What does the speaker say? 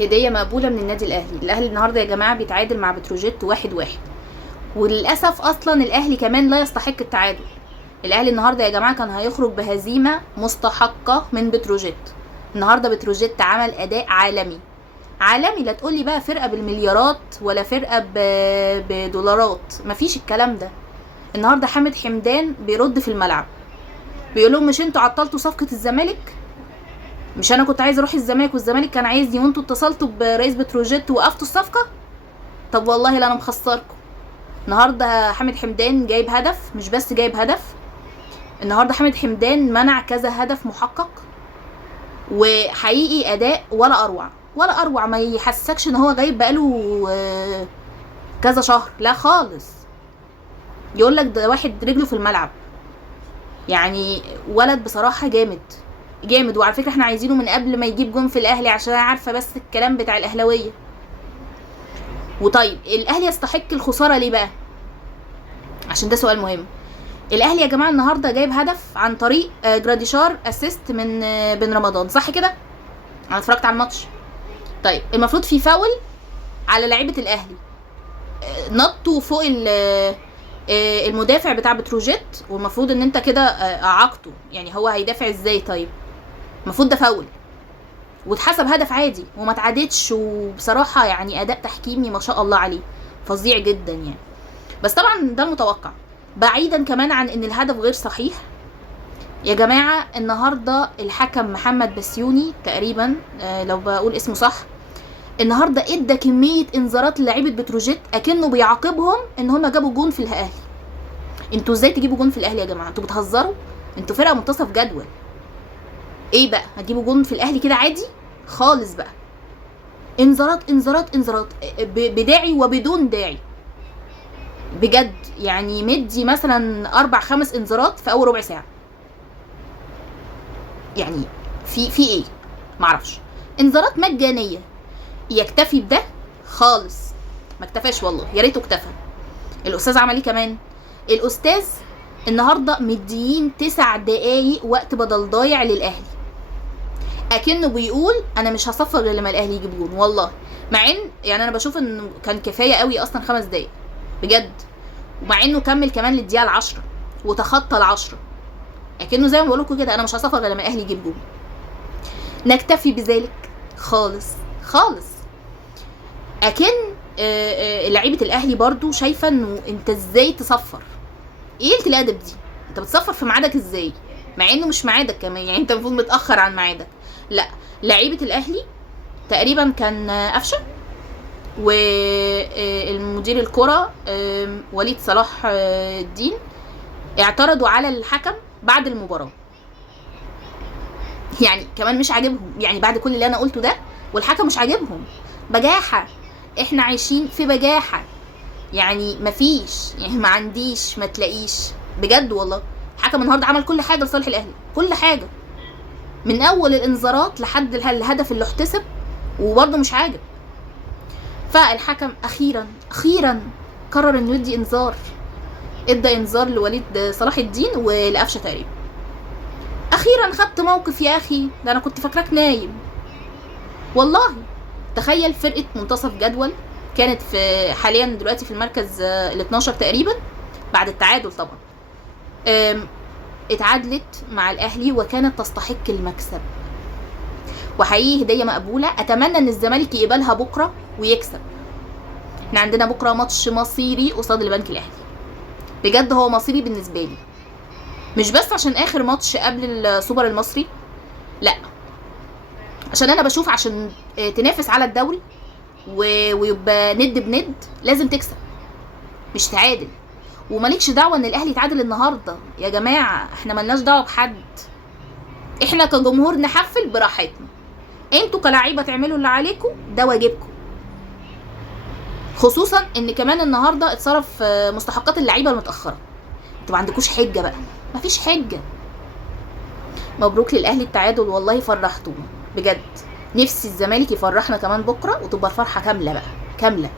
هدية مقبولة من النادي الأهلي. الأهلي النهاردة يا جماعة بيتعادل مع بتروجيت 1-1، وللأسف أصلا الأهلي كمان لا يستحق التعادل. الأهلي النهاردة يا جماعة كان هيخرج بهزيمة مستحقة من بتروجيت. النهاردة بتروجيت عمل أداء عالمي عالمي، لا تقولي بقى فرقة بالمليارات ولا فرقة بدولارات، مفيش الكلام ده. النهاردة حامد حمدان بيرد في الملعب بيقول لهم مش انتوا عطلتوا صفقة الزمالك؟ مش انا كنت عايز اروح الزمالك والزمالك كان عايزني وانتوا اتصلتوا برئيس بتروجيت ووقفتوا الصفقة؟ طب والله لا انا مخسركم. النهارده حامد حمدان جايب هدف، مش بس جايب هدف، النهارده حامد حمدان منع كذا هدف محقق، وحقيقي اداء ولا اروع ولا اروع، ما يحسسكش ان هو جايب بقاله كذا شهر، لا خالص. يقول لك ده واحد رجله في الملعب، يعني ولد بصراحه جامد جامد. وعلى فكره احنا عايزينه من قبل ما يجيب جون في الاهلي، عشان انا عارفه بس الكلام بتاع الاهلاويه. وطيب الاهلي يستحق الخساره ليه بقى؟ عشان ده سؤال مهم. الاهلي يا جماعه النهارده جايب هدف عن طريق جراديشار اسيست من بن رمضان، صح كده؟ انا اتفرجت على الماتش. طيب المفروض في فاول على لعيبه الاهلي، نطوا فوق المدافع بتاع بتروجيت، والمفروض ان انت كده اعاقته، يعني هو هيدافع ازاي؟ طيب المفروض ده فاول واتحسب هدف عادي وما اتعادتش. وبصراحه يعني اداء تحكيمي ما شاء الله عليه فظيع جدا يعني. بس طبعا ده المتوقع، بعيدا كمان عن ان الهدف غير صحيح يا جماعه. النهارده الحكم محمد بسيوني تقريبا، لو بقول اسمه صح، النهارده ادى كميه انذارات للاعيبه بتروجيت اكنه بيعاقبهم ان هم جابوا جون في الاهلي. انتوا ازاي تجيبوا جون في الاهلي يا جماعه؟ انتوا بتهزروا؟ انتوا فرقه منتصف جدول، ايه بقى هتجيبوا جون في الاهلي كده عادي خالص بقى؟ انذارات انذارات انذارات بداعي وبدون داعي بجد. يعني مدي مثلا 4-5 انذارات في اول ربع ساعه، يعني في ايه؟ معرفش. انذارات مجانيه، يكتفي بده خالص؟ ما اكتفاش والله، يا ريته اكتفى. الاستاذ عمل ايه كمان؟ الاستاذ النهارده مديين 9 دقايق وقت بدل ضايع للاهلي، اكنه بيقول انا مش هصفر غير لما الاهلي يجيب جون. والله مع ان يعني انا بشوف ان كان كفايه قوي اصلا 5 دقايق بجد، ومع انه كمل كمان للدقيقه 10 وتخطى ال10، اكنه زي ما بقول لكم كده انا مش هصفر غير لما الاهلي يجيب جون. نكتفي بذلك خالص خالص. اكن لعيبه الاهلي برضو شايفه انه انت ازاي تصفر؟ ايه قله الادب دي؟ انت بتصفر في ميعادك ازاي؟ مع انه مش ميعادك كمان، يعني انت المفروض متاخر عن ميعادك. لا، لعيبه الاهلي تقريبا كان قفشه والمدير الكره وليد صلاح الدين اعترضوا على الحكم بعد المباراه. يعني كمان مش عاجبهم، يعني بعد كل اللي انا قلته ده والحكم مش عاجبهم. بجاحه، احنا عايشين في بجاحه، يعني مفيش، يعني ما عنديش ما تلاقيش بجد والله. الحكم النهارده عمل كل حاجه لصالح الاهلي، كل حاجه من اول الانذارات لحد الهدف اللي احتسب، وبرضه مش عاجب. فالحكم اخيرا قرر انه يدي انذار، ادى انذار لوليد صلاح الدين ولقفشه تقريبا. اخيرا خدت موقف يا اخي، ده انا كنت فاكراك نايم والله. تخيل فرقه منتصف جدول كانت في حاليا دلوقتي في المركز ال12 تقريبا بعد التعادل طبعا، اتعادلت مع الاهلي وكانت تستحق المكسب، وحقيقي هديه مقبوله. اتمنى ان الزمالك يقبلها بكره ويكسب. احنا عندنا بكره ماتش مصيري قصاد البنك الاهلي، بجد هو مصيري بالنسبه لي، مش بس عشان اخر ماتش قبل السوبر المصري، لا، عشان انا بشوف عشان تنافس على الدوري ويبقى ند بند لازم تكسب مش تعادل. ومالكش دعوه ان الاهلي يتعادل النهارده يا جماعه، احنا ملناش دعوه بحد، احنا كجمهور نحفل براحتنا، انتوا كلاعيبه تعملوا اللي عليكم، ده واجبكم. خصوصا ان كمان النهارده اتصرف مستحقات اللعيبه المتاخره، انتوا ما عندكوش حجه بقى، مفيش حجه. مبروك للاهلي التعادل، والله فرحتونا بجد. نفسي الزمالك يفرحنا كمان بكره وتبقى الفرحه كامله بقى كامله.